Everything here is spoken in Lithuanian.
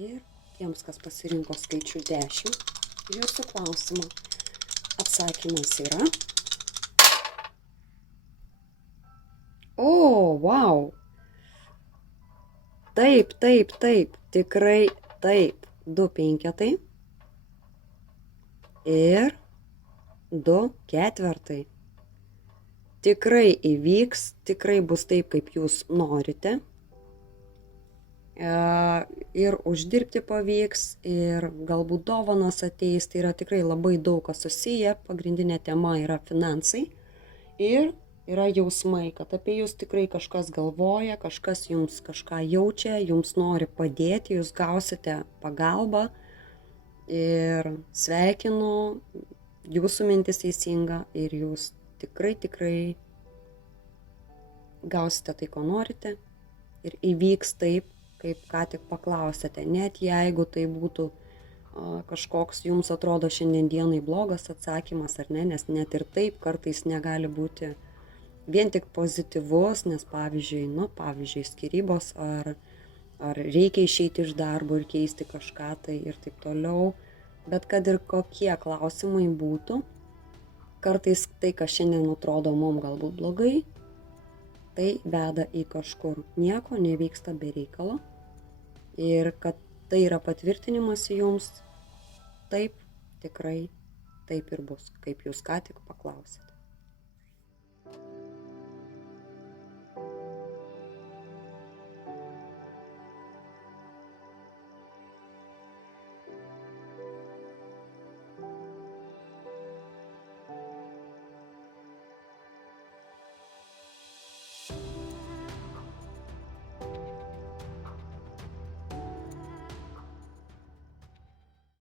Ir tiems, kas pasirinko skaičių 10, jūsų klausimą atsakymas yra... O, wow! Taip, tikrai taip. 2 penketai ir 2 ketvirtai. Tikrai įvyks, tikrai bus taip, kaip jūs norite. Ir uždirbti pavyks, ir galbūt dovanos ateis. Tai yra tikrai labai daug kas susiję. Pagrindinė tema yra finansai. Ir yra jausmai, kad apie jūs tikrai kažkas galvoja, kažkas jums kažką jaučia, jums nori padėti, jūs gausite pagalbą. Ir sveikinu, jūsų mintis teisinga ir jūs tikrai gausite tai, ko norite. Ir įvyks taip, kaip ką tik paklausėte. Net jeigu tai būtų kažkoks jums atrodo šiandien dienai blogas atsakymas ar ne, nes net ir taip kartais negali būti vien tik pozityvus, nes pavyzdžiui, skyrybos ar reikia išeiti iš darbo ir keisti kažką tai ir taip toliau. Bet kad ir kokie klausimai būtų, kartais tai, kas šiandien atrodo mums galbūt blogai, tai veda į kažkur. Nieko nevyksta be reikalo. Ir kad tai yra patvirtinimas jums, taip, tikrai taip ir bus, kaip jūs ką tik paklausėte.